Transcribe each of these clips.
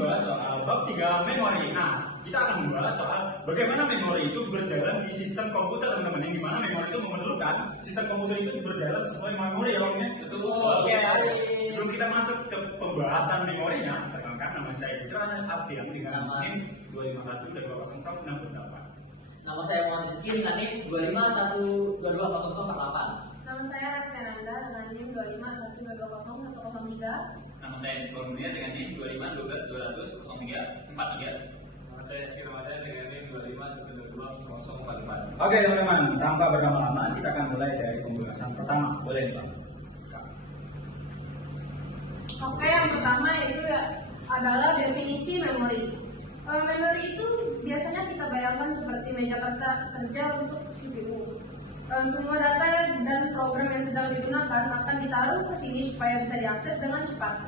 membahas soal bab 3 memori. Nah, kita akan membahas soal bagaimana memori itu berjalan di sistem komputer, teman-teman. Yang dimana memori itu memerlukan sistem komputer itu berjalan sesuai memori ya, Om ya. Betul. Oke. Sebelum kita masuk ke pembahasan memorinya, perkenalkan nama saya Busran Abdian dengan NIM 251 dan 20168. Nama saya Muhammad Rizky dengan NIM 251220048. Nama saya Restenanda dengan NIM 251220103. Nama saya Rizky Mulia dengan NIM 25122000343. Nama saya Rizky Ramadan dengan NIM 251220044. Oke teman-teman, tanpa berlama-lama kita akan mulai dari pembahasan pertama. Boleh nih Pak? Oke, yang pertama itu adalah definisi memori. Memori itu biasanya kita bayangkan seperti meja kerja untuk CPU. Semua data dan program yang sedang digunakan akan ditaruh ke sini supaya bisa diakses dengan cepat.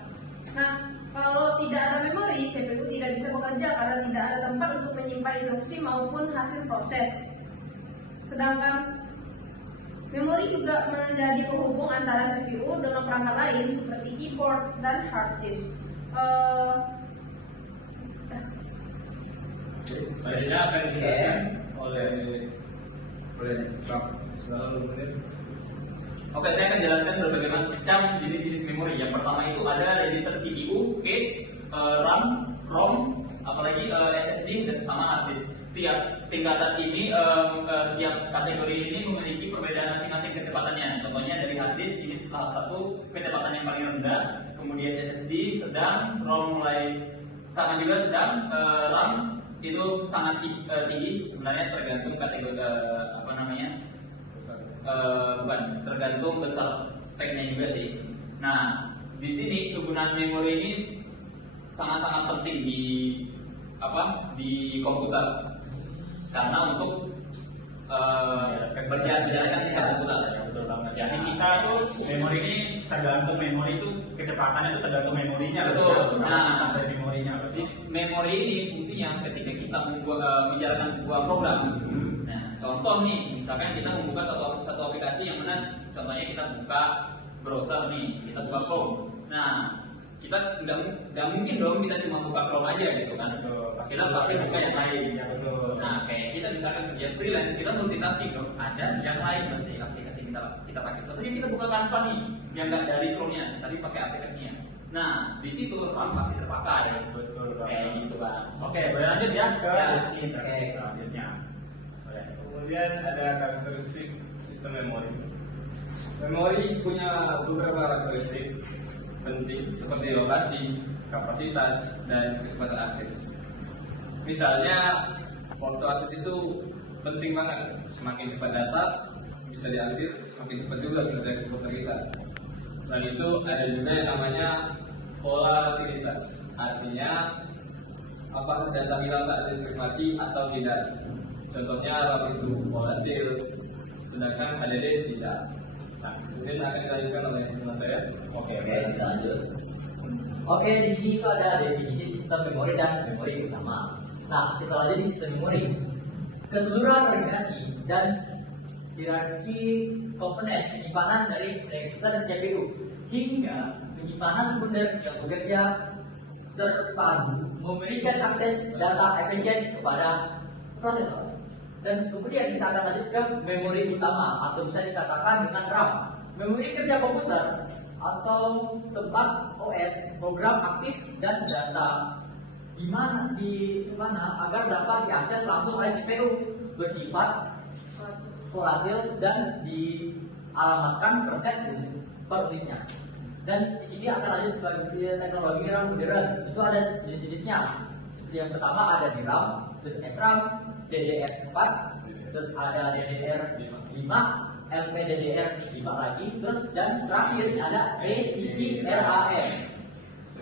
Nah, kalau tidak ada memori, CPU tidak bisa bekerja karena tidak ada tempat untuk menyimpan instruksi maupun hasil proses. Sedangkan memori juga menjadi penghubung antara CPU dengan perangkat lain seperti keyboard dan hard disk. Selanjutnya akan dijelaskan oleh Oke, saya akan jelaskan berbagai macam jenis-jenis memori. Yang pertama itu ada register CPU, cache, RAM, ROM, apalagi SSD dan sama hard disk. Tiap tingkatan ini, tiap kategori ini memiliki perbedaan masing-masing kecepatannya. Contohnya dari hard disk ini salah satu kecepatan yang paling rendah, kemudian SSD sedang, ROM mulai sama juga sedang, RAM itu sangat tinggi. Sebenarnya tergantung kategori bukan tergantung besar speknya juga sih. Nah, di sini kegunaan memori ini sangat-sangat penting di komputer karena untuk berjalan sistem komputer. Ya, betul banget. Jadi kita tuh memori ini tergantung memori itu kecepatannya itu tergantung memorinya. Betul. Nah, dari memorinya. Di memori ini fungsinya ketika kita menjalankan sebuah program. Nah, contoh nih, misalkan kita membuka satu aplikasi yang mana contohnya kita buka browser nih, kita buka Chrome. Nah, kita nggak mungkin dong kita cuma buka Chrome aja gitu kan. Kita pasti buka yang lain. Ya, betul. Nah, kayak kita misalkan kerja freelance, kita multitasking dong. Ada yang lain pasti aplikasi kita pakai. Contohnya kita buka Canva nih, yang nggak dari Chrome-nya, tapi pakai aplikasinya. Nah, di situ RAM pasti terpakai. Betul. Kayak gitu kan. Oke, boleh lanjut ya ke Ya. sesi selanjutnya. Kemudian ada karakteristik sistem memori. Memori punya beberapa karakteristik penting seperti lokasi, kapasitas, dan kecepatan akses. Misalnya, waktu akses itu penting banget. Semakin cepat data bisa diambil, semakin cepat juga dari komputer kita. Selain itu, ada juga yang namanya volatilitas. Artinya, apakah data hilang saat listrik mati atau tidak. Contohnya RAM itu volatil, sedangkan HDD tidak. Nah, kemudian akan dilanjutkan oleh teman saya. Oke, kita lanjut. Oke, di sini itu ada definisi sistem memori dan memori utama. Nah, kita lanjut di sistem memori. Keseluruhan koordinasi dan hierarki komponen penyimpanan dari register CPU hingga penyimpanan sekunder yang bekerja terpadu memberikan akses data efisien kepada prosesor. Dan kemudian kita akan lanjut ke memori utama atau bisa dikatakan dengan RAM. Memori kerja komputer atau tempat OS, program aktif dan data di mana agar dapat diakses langsung oleh CPU, bersifat volatil dan dialamatkan per unitnya. Dan di sini akan lanjut sebagai teknologi RAM modern. Itu ada jenis-jenisnya. Seperti yang pertama ada DRAM, terus SRAM, DDR4, terus ada DDR5, LPDDR5 lagi, terus dan terakhir ada PCCRAM.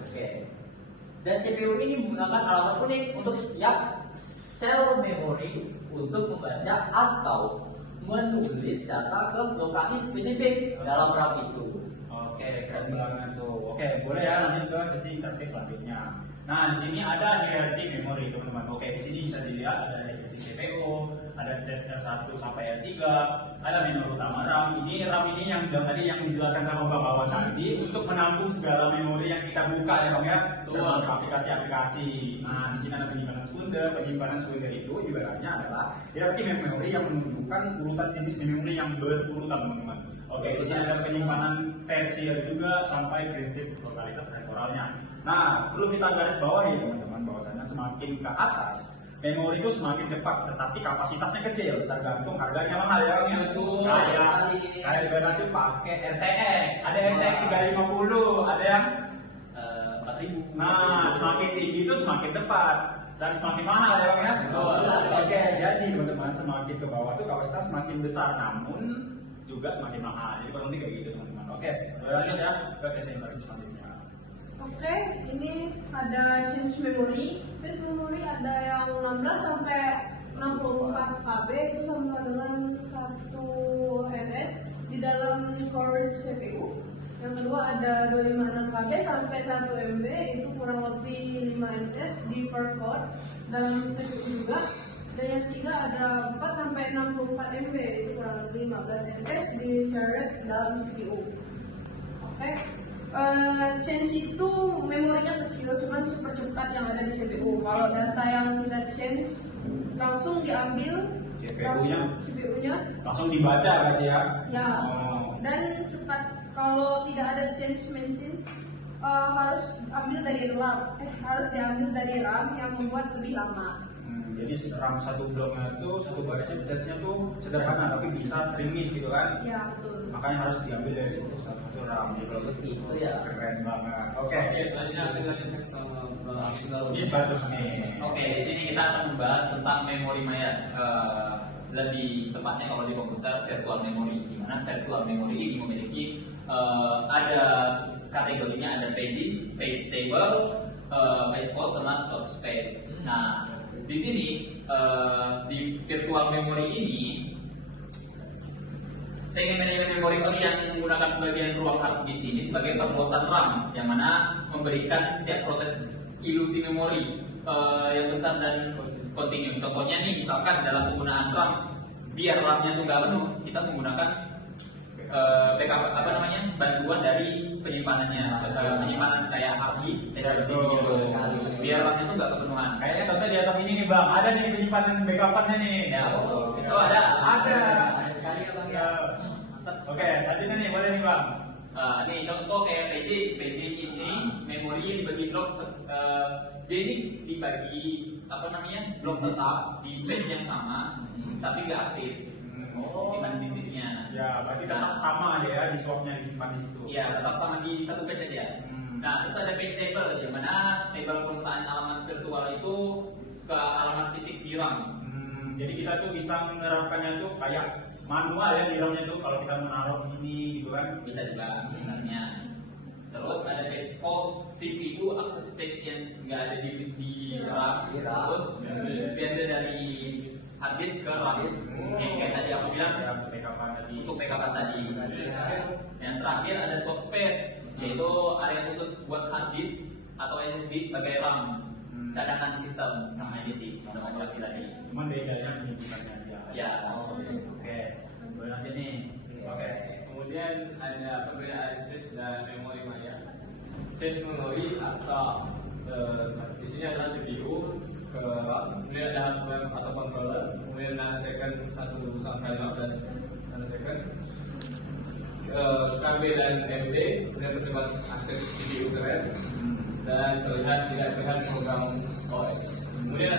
Oke. Dan CPU ini menggunakan alamat unik untuk setiap sel memori untuk membaca atau menulis data ke lokasi spesifik dalam RAM itu. Oke, keren banget tuh. Oke, boleh ya lanjut ke sesi interaktif selanjutnya. Nah, di sini ada hierarki memori, teman-teman. Oke, di sini bisa dilihat ada hierarki CPU, ada R1 sampai R3, ada memori utama RAM. RAM ini yang tadi yang dijelaskan sama Bang Awan tadi untuk menampung segala memori yang kita buka ya Bang ya, termasuk aplikasi-aplikasi. Nah, di sini ada penyimpanan sekunder. Penyimpanan sekunder itu ibaratnya adalah hierarki memori yang menunjukkan urutan jenis memori yang berurutan teman-teman. Oke, di sini ada penyimpanan tersier juga sampai prinsip lokalitas temporalnya. Nah, perlu kita garis bawahi teman-teman bahwasanya semakin ke atas memori itu semakin cepat, tetapi kapasitasnya kecil, tergantung harganya mahal ya Bang ya. Betul. Kayak juga nanti pakai RTX, ada RTX 350, ada yang 4.000. nah semakin tinggi itu semakin cepat dan semakin mahal ya Bang ya. Betul. Oke, jadi teman-teman semakin ke bawah tuh kapasitas semakin besar, namun juga semakin mahal. Jadi kurang lebih kayak gitu teman-teman. Oke, lanjut ya ke sesi selanjutnya. Oke, ini ada change memory. Change memory ada yang 16 sampai 64 KB itu sama dengan 1 ms di dalam core CPU. Yang kedua ada 256 KB sampai 1 MB itu kurang lebih 5 ms di per core dalam CPU juga. Dan yang ketiga ada 4 sampai 64 MB itu kurang lebih 15 ms di shared dalam CPU. Oke. Change itu memorinya kecil, cuman super cepat yang ada di CPU. Kalau data yang kita change langsung diambil CPU-nya Langsung dibaca berarti ya. ya, Oh. dan cepat. Kalau tidak ada change machines harus diambil dari RAM yang membuat lebih lama. Jadi RAM satu bloknya itu satu barisnya charge-nya tuh sederhana tapi bisa streamis gitu kan. Ya betul. Makanya harus diambil dari situ satu RAM. Bagus gitu ya. Keren banget. Oke. Selanjutnya kita lanjutkan sama Ini sepatu nih. Oke, di sini kita akan membahas tentang memori maya. Lebih tepatnya kalau di komputer virtual memory, di mana virtual memory ini memiliki ada kategorinya, ada page table, page fault sama short space. Nah, di sini di virtual memory ini memori yang menggunakan sebagian ruang hard disk ini sebagai perluasan RAM yang mana memberikan setiap proses ilusi memori yang besar dan kontinu. Contohnya nih, misalkan dalam penggunaan RAM, biar RAM-nya tuh nggak penuh, kita menggunakan backup bantuan dari penyimpanannya. Penyimpanan kayak hard disk, SSD gitu. Biar RAM-nya tuh nggak kepenuhan. Kayaknya contoh di atas ini nih Bang, ada nih penyimpanan backup-nya nih. Ya, ada. Ada. Sekali ya Bang ya. Oke, selanjutnya nih boleh nih Bang. Ini contoh kayak PJ ini memori dibagi blok, dia ini dibagi blok tetap di page yang sama, tapi nggak aktif. Simpan di disknya. Ya, berarti tetap sama dia ya, di swapnya disimpan di situ. Iya, tetap sama di satu page aja. Nah, terus ada page table, di mana table pemetaan alamat virtual itu ke alamat fisik di RAM. Jadi kita tuh bisa menerapkannya tuh kayak manual ya di RAM-nya tuh kalau kita menaruh ini gitu kan. Bisa juga sebenarnya. Terus ada page fault CPU akses page yang nggak ada di RAM. Terus biar dari hard disk ke RAM. Kayak tadi aku bilang Ya, untuk backup-an tadi. untuk backup tadi. Yang terakhir ada swap space, yaitu area khusus buat hard disk atau SSD sebagai RAM, cadangan sistem sama ini sistem operasi tadi. Cuman bedanya penyimpanan aja. Ya. Oke. Boleh lanjut nih. Oke. Kemudian ada perbedaan cache dan memori maya. Cache memori atau di sini adalah CPU ke RAM, kemudian ada hardware atau controller, kemudian nanosecond 1 sampai 15 nanosecond. KB dan MD kemudian percepat akses CPU ke RAM dan terlihat tidak terlihat program OS. Kemudian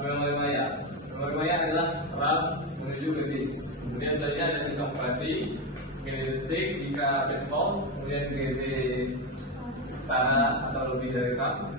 memori maya. Memori maya adalah RAM menuju ke disk. Kemudian selanjutnya ada sistem operasi genetik jika baseball, kemudian GB setara atau lebih dari RAM,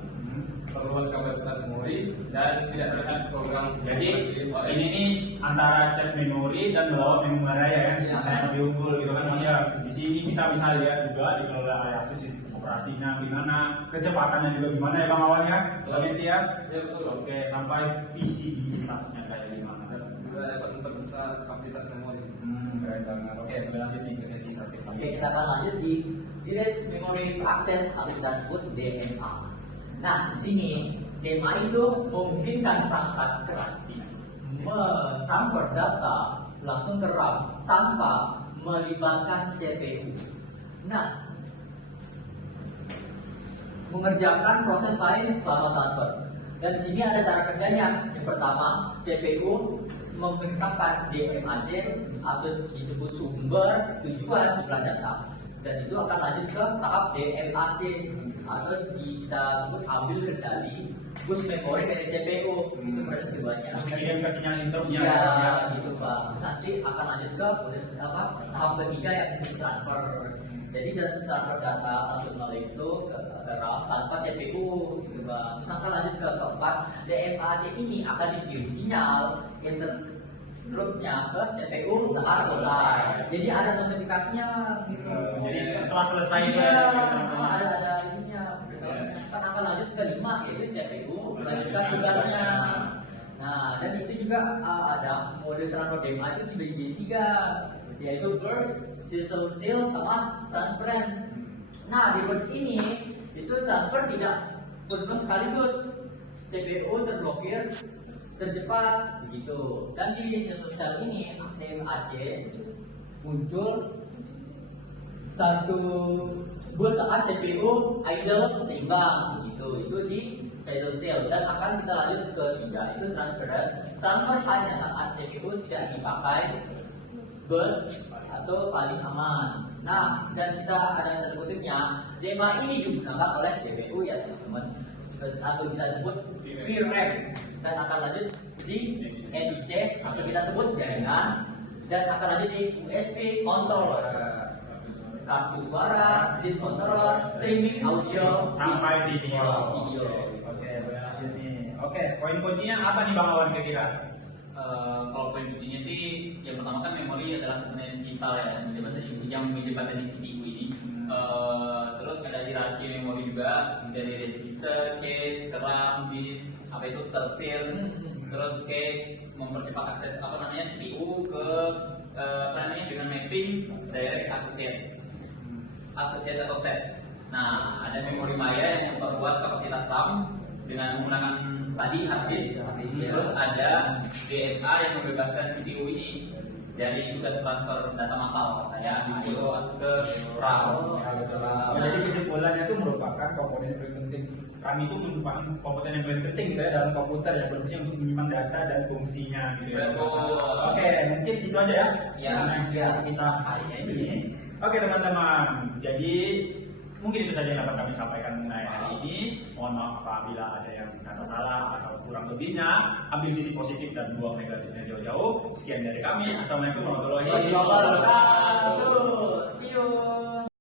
perluas kapasitas memori dan tidak terlihat program. Jadi OS. ini nih antara cache memori dan melawat memori raya ya, Ya. mana yang lebih unggul gitu kan. Ya, di sini kita bisa lihat juga dikelola area akses operasinya gimana, kecepatannya juga gimana ya Bang Awan ya. Bagus ya. Ya betul. Oke, sampai visibilitasnya kayak gimana. Juga dapat memperbesar kapasitas memori. Keren banget. Oke, kita lanjut nih ke sesi selanjutnya. Oke, kita akan lanjut di Direct Memory Access atau kita sebut DMA. Nah, di sini DMA itu memungkinkan perangkat keras mentransfer data langsung ke RAM tanpa melibatkan CPU. Nah, mengerjakan proses lain selama transfer. Dan di sini ada cara kerjanya. Yang pertama, CPU memerintahkan DMAC atau disebut sumber tujuan jumlah data, dan itu akan lanjut ke tahap DMAC atau kita sebut ambil dari bus memori dari CPU. Itu proses keduanya. Dikirim ke sinyal internya. Ya, gitu Pak. Nanti akan lanjut ke tahap ketiga yang disebut transfer. Jadi transfer data satu melalui itu ke RAM tanpa CPU, gitu Pak. Nanti lanjut ke keempat, DMAC ini akan dikirim sinyal interruptnya ke CPU saat selesai. Jadi ada notifikasinya gitu. Jadi setelah selesai itu Iya, ada ada ininya. Kan akan lanjut ke 5 yaitu CPU melanjutkan tugasnya. Nah, dan itu juga ada mode transfer DMA itu dibagi jadi 3, yaitu burst, seasonal still, sama transparent. Nah, di burst ini itu transfer tidak penuh sekaligus, CPU terblokir, tercepat begitu. Dan di seasonal still ini DMAC muncul satu bus saat CPU idle seimbang begitu. Itu di idle still, dan akan kita lanjut ke 3 itu transparent. Transfer hanya saat CPU tidak dipakai bus atau paling aman. Nah, dan kita ada tanda kutipnya, DMA ini digunakan oleh CPU ya teman-teman, atau kita sebut VRAM, dan akan lanjut di NIC atau kita sebut jaringan, dan akan lanjut di USB controller, kartu suara, disk controller, streaming audio, sampai video. video. Oke, lanjut nih. Oke, poin kuncinya apa nih Bang Awan kira-kira? Kalau poin kuncinya sih, yang pertama kan memori adalah komponen vital ya, yang menyebabkan di CPU ini. Terus ada hierarki memori juga dari register, cache, RAM, disk, apa itu tersir. Terus cache mempercepat akses CPU ke dengan mapping direct associate atau set. Nah, ada memori maya yang memperluas kapasitas RAM dengan menggunakan tadi hard disk. Terus ada DMA yang membebaskan CPU ini dari tugas transfer data massal kayak video ke RAM. Ya, betul. Jadi kesimpulannya itu merupakan komponen yang paling penting. RAM itu merupakan komponen yang paling penting gitu ya dalam komputer yang berfungsi untuk menyimpan data dan fungsinya gitu ya. Betul. Oke, mungkin itu aja ya. Ya. Yang kita hari ini. Oke teman-teman, jadi mungkin itu saja yang dapat kami sampaikan mengenai hari ini. Mohon maaf apabila ada yang kata salah atau kurang lebihnya. Ambil sisi positif dan buang negatifnya jauh-jauh. Sekian dari kami. Assalamualaikum warahmatullahi wabarakatuh. See you.